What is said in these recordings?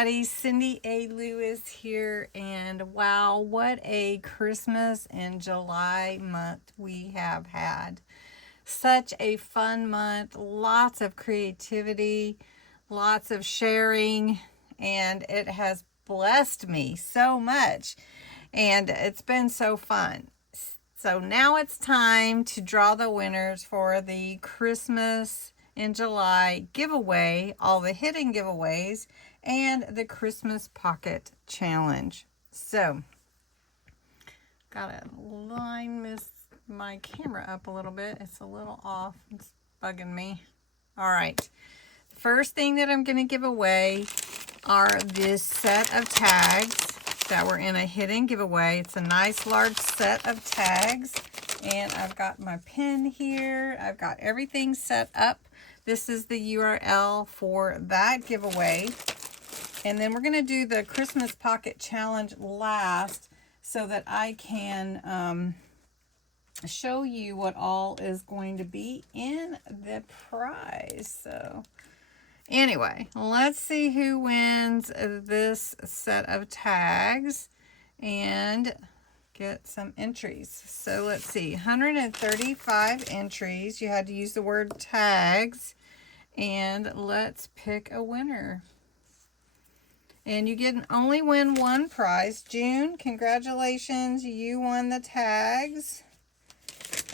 everybody, CindyALewis here, and wow, what a Christmas and July month we have had. Such a fun month, lots of creativity, lots of sharing, and it has blessed me so much, and it's been so fun. So now it's time to draw the winners for the Christmas in July giveaway, all the hidden giveaways, and the Christmas Pocket Challenge. So, gotta line my camera up a little bit. It's a little off. It's bugging me. All right. First thing that I'm going to give away are this set of tags that were in a hidden giveaway. It's a nice large set of tags. And I've got my pen here. I've got everything set up. This is the URL for that giveaway. And then we're going to do the Christmas Pocket Challenge last so that I can show you what all is going to be in the prize. So anyway, let's see who wins this set of tags and get some entries. So let's see, 135 entries. You had to use the word tags, and let's pick a winner. And you can only win one prize. June, congratulations, you won the tags.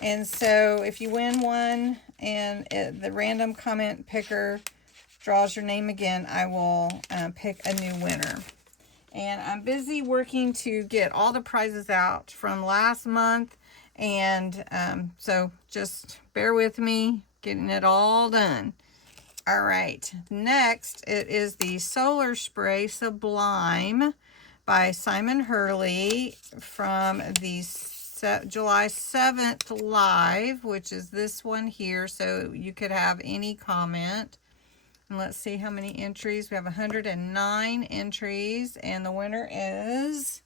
And so if you win one and the random comment picker draws your name again, I will pick a new winner. And I'm busy working to get all the prizes out from last month. And so just bear with me getting it all done. All right, next it is the Solar Spray Sublime by Simon Hurley from the July 7th live, which is this one here. So you could have any comment. And let's see how many entries. We have 109 entries, and the winner is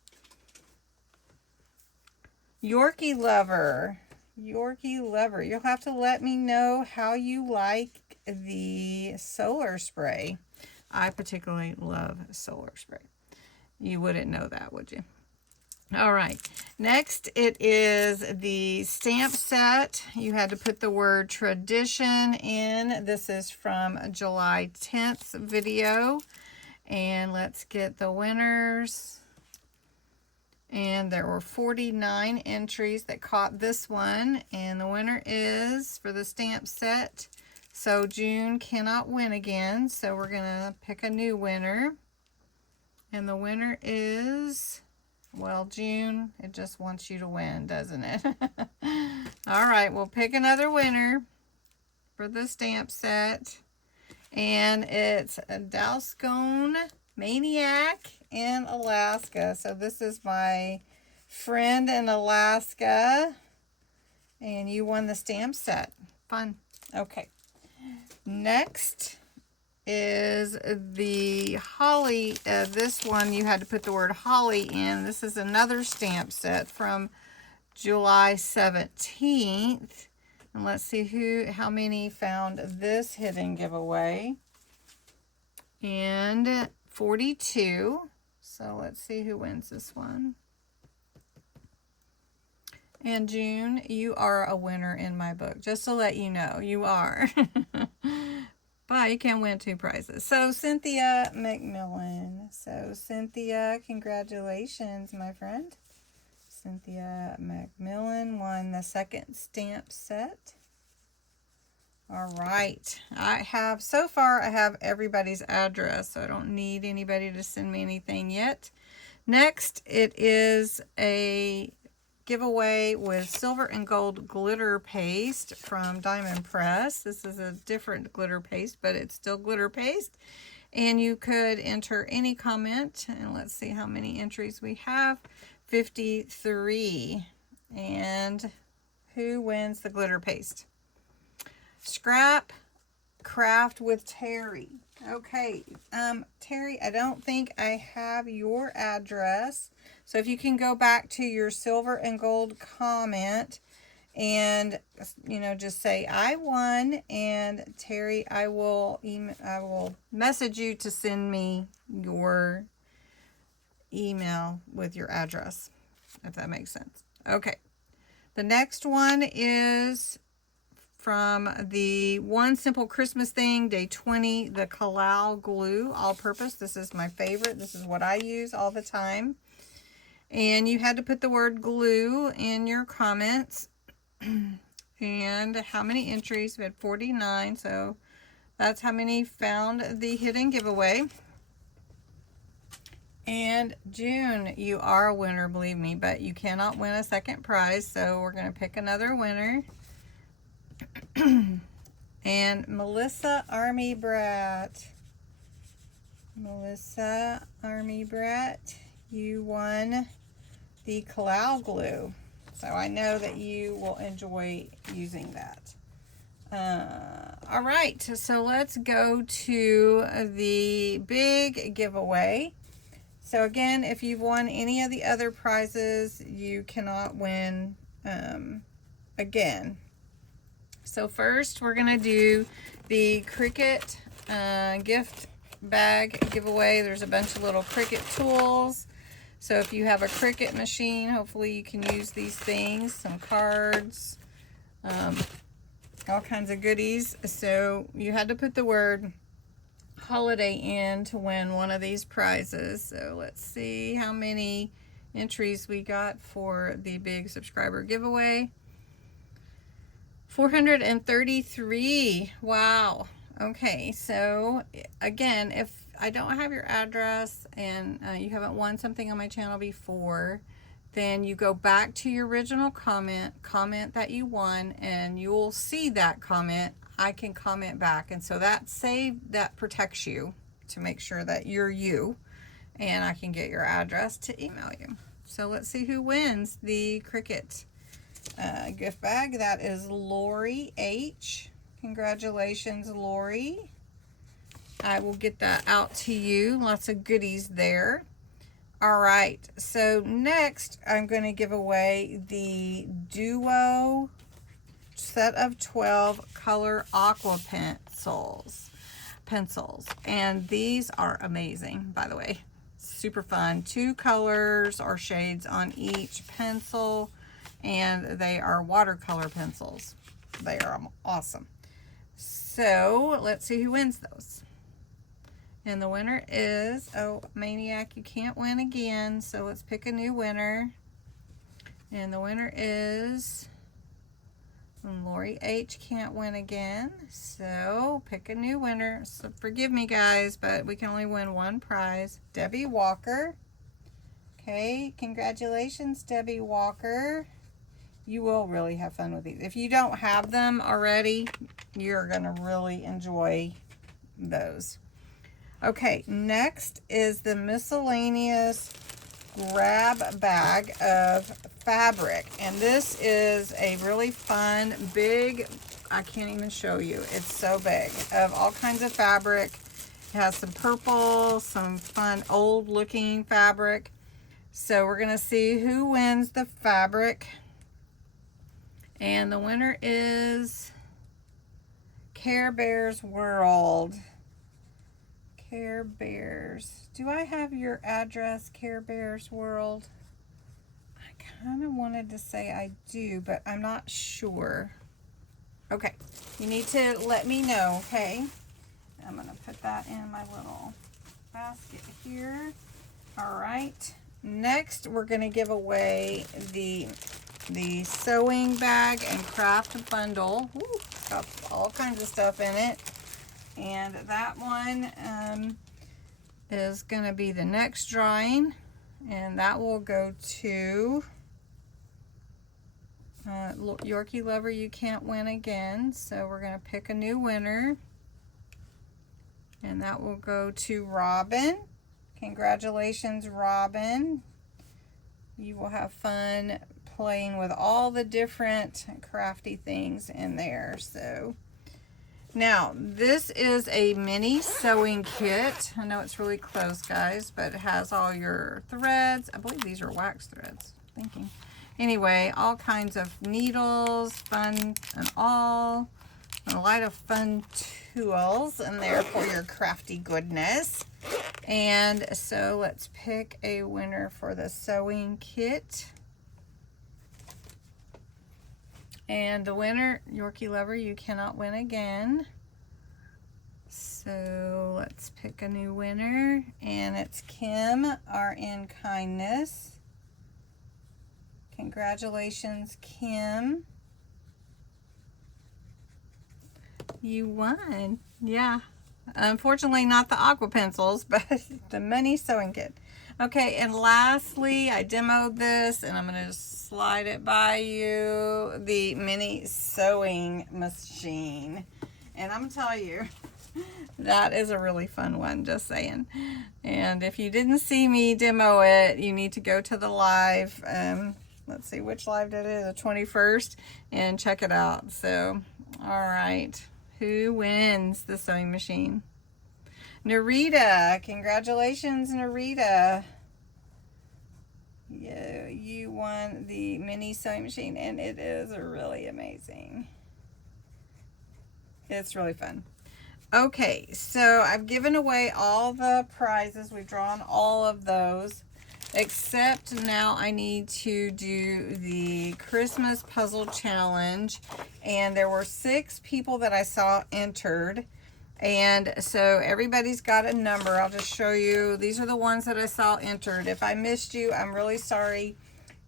Yorkie Lover. Yorkie Lover. You'll have to let me know how you like the solar spray. I particularly love solar spray. You wouldn't know that, would you? All right. Next, it is the stamp set. You had to put the word tradition in. This is from July 10th video. And let's get the winners. And there were 49 entries that caught this one. And the winner is, for the stamp set, so June cannot win again. So we're going to pick a new winner. And the winner is, well, June, it just wants you to win, doesn't it? All right, we'll pick another winner for the stamp set. And it's a Dalscone Maniac in Alaska. So this is my friend in Alaska. And you won the stamp set. Fun. Okay. Next is the holly. This one you had to put the word holly in. This is another stamp set from July 17th. And let's see how many found this hidden giveaway. And 42. So let's see who wins this one. And June, you are a winner in my book. Just to let you know, you are. But you can win 2 prizes. So Cynthia McMillan. So Cynthia, congratulations, my friend. Cynthia McMillan won the second stamp set. All right. So far I have everybody's address, so I don't need anybody to send me anything yet. Next, it is a giveaway with silver and gold glitter paste from Diamond Press. This is a different glitter paste, but it's still glitter paste. And you could enter any comment, and let's see how many entries we have. 53. And who wins the glitter paste? Scrap Craft with Terry. Okay, Terry, I don't think I have your address. So if you can go back to your silver and gold comment and just say I won, and Terry, I will message you to send me your email with your address, if that makes sense. Okay, the next one is from the One Simple Christmas Thing, day 20, the Kalau glue all purpose. This is my favorite. This is what I use all the time. And you had to put the word glue in your comments. And how many entries? We had 49, so that's how many found the hidden giveaway. And June, you are a winner, believe me, but you cannot win a second prize, so we're going to pick another winner. And Melissa Army Brat. Melissa Army Brat, you won the Kalau glue. So I know that you will enjoy using that. All right, so let's go to the big giveaway. So again, if you've won any of the other prizes, you cannot win again. So first, we're going to do the Cricut gift bag giveaway. There's a bunch of little Cricut tools. So if you have a Cricut machine, hopefully you can use these things, some cards, all kinds of goodies. So you had to put the word holiday in to win one of these prizes. So let's see how many entries we got for the big subscriber giveaway. 433. Wow. Okay, so again, if I don't have your address and you haven't won something on my channel before, then you go back to your original comment that you won, and you'll see that comment. I can comment back, and so that protects you to make sure that you're you, and I can get your address to email you. So let's see who wins the Cricut gift bag. That is Lori H. Congratulations, Lori. I will get that out to you. Lots of goodies there. All right, so next I'm going to give away the Duo set of 12 Color Aqua pencils. And these are amazing, by the way. Super fun. 2 colors or shades on each pencil, and they are watercolor pencils. They are awesome. So let's see who wins those. And the winner is, oh, Maniac, you can't win again, so let's pick a new winner. And the winner is Lori H. Can't win again, so pick a new winner. So forgive me, guys, but we can only win one prize. Debbie Walker. Okay, congratulations, Debbie Walker. You will really have fun with these. If you don't have them already, you're going to really enjoy those. Okay, next is the Miscellaneous Grab bag of fabric. And this is a really fun, big, I can't even show you. It's so big, of all kinds of fabric. It has some purple, some fun old looking fabric. So we're going to see who wins the fabric. And the winner is Care Bears World. Care Bears. Do I have your address, Care Bears World? I kind of wanted to say I do, but I'm not sure. Okay, you need to let me know, okay? I'm going to put that in my little basket here. All right. Next, we're going to give away the sewing bag and craft bundle. Ooh, got all kinds of stuff in it. And that one is going to be the next drawing, and that will go to Yorkie Lover. You can't win again, so we're going to pick a new winner, and that will go to Robin. Congratulations, Robin. You will have fun playing with all the different crafty things in there. So now, this is a mini sewing kit. I know it's really close, guys, but it has all your threads. I believe these are wax threads, thinking. Anyway, all kinds of needles, fun and all. And a lot of fun tools in there for your crafty goodness. And so let's pick a winner for the sewing kit. And the winner, Yorkie Lover, you cannot win again. So let's pick a new winner. And it's Kim, RN Kindness. Congratulations, Kim. You won. Yeah. Unfortunately, not the aqua pencils, but the mini sewing kit. Okay, and lastly, I demoed this, and I'm going to just slide it by you, the mini sewing machine. And I'm going to tell you, that is a really fun one, just saying. And if you didn't see me demo it, you need to go to the live. Let's see, which live did it? The 21st, and check it out. So, all right. Who wins the sewing machine? Narita. Congratulations, Narita. Yeah, you won the mini sewing machine, and it is really amazing. It's really fun. Okay, so I've given away all the prizes. We've drawn all of those, except now I need to do the Christmas puzzle challenge. And there were 6 people that I saw entered. And so everybody's got a number. I'll just show you. These are the ones that I saw entered. If I missed you, I'm really sorry.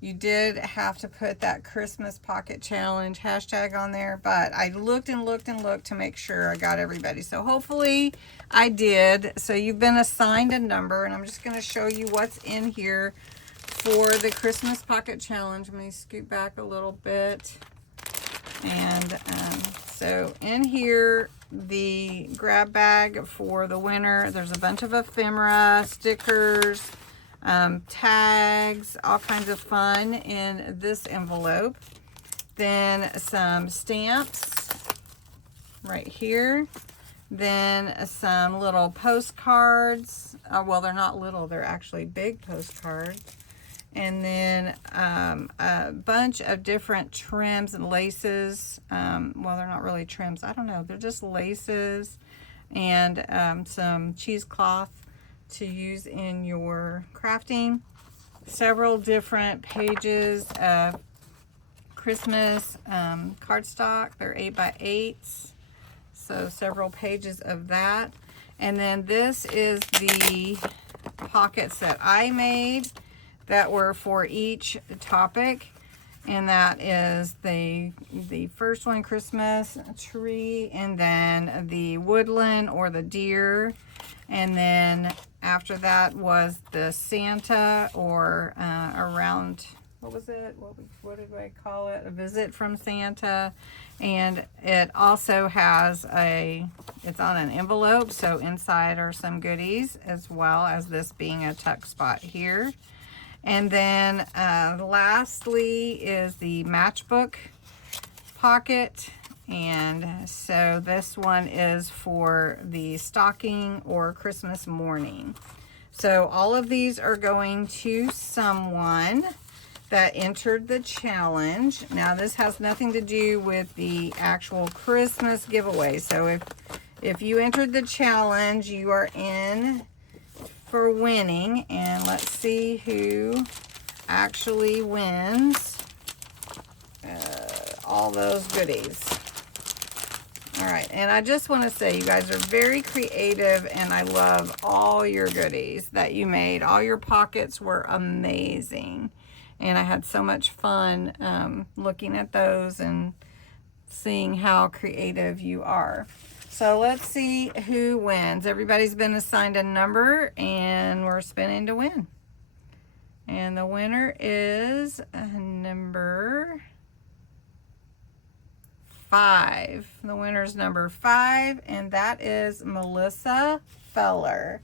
You did have to put that Christmas Pocket Challenge hashtag on there, but I looked and looked and looked to make sure I got everybody. So hopefully I did. So you've been assigned a number, and I'm just going to show you what's in here for the Christmas Pocket Challenge. Let me scoot back a little bit. And so in here, the grab bag for the winner, there's a bunch of ephemera, stickers, tags, all kinds of fun in this envelope. Then some stamps right here. Then some little postcards. Well, they're not little, they're actually big postcards. And then a bunch of different trims and laces. Well, they're not really trims. I don't know. They're just laces. And some cheesecloth to use in your crafting. Several different pages of Christmas cardstock. They're 8x8s. So several pages of that. And then this is the pockets that I made that were for each topic, and that is the first one, Christmas tree, and then the woodland or the deer, and then after that was the Santa or around, what was it? What did I call it? A visit from Santa. And it also has it's on an envelope, so inside are some goodies, as well as this being a tuck spot here. And then lastly is the matchbook pocket. And so this one is for the stocking or Christmas morning. So all of these are going to someone that entered the challenge. Now this has nothing to do with the actual Christmas giveaway. So if you entered the challenge, you are in for winning. And let's see who actually wins all those goodies. All right, and I just want to say you guys are very creative, and I love all your goodies that you made. All your pockets were amazing, and I had so much fun looking at those and seeing how creative you are. So let's see who wins. Everybody's been assigned a number, and we're spinning to win. And the winner is number 5. The winner's number 5, and that is Melissa Feller.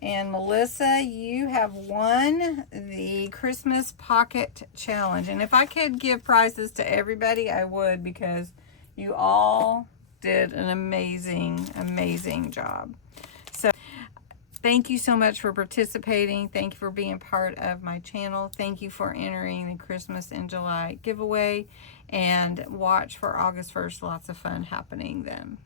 And Melissa, you have won the Christmas Pocket Challenge. And if I could give prizes to everybody, I would, because you all did an amazing, amazing job. So Thank you so much for participating. Thank you for being part of my channel. Thank you for entering the Christmas in July giveaway. And watch for August 1st. Lots of fun happening then.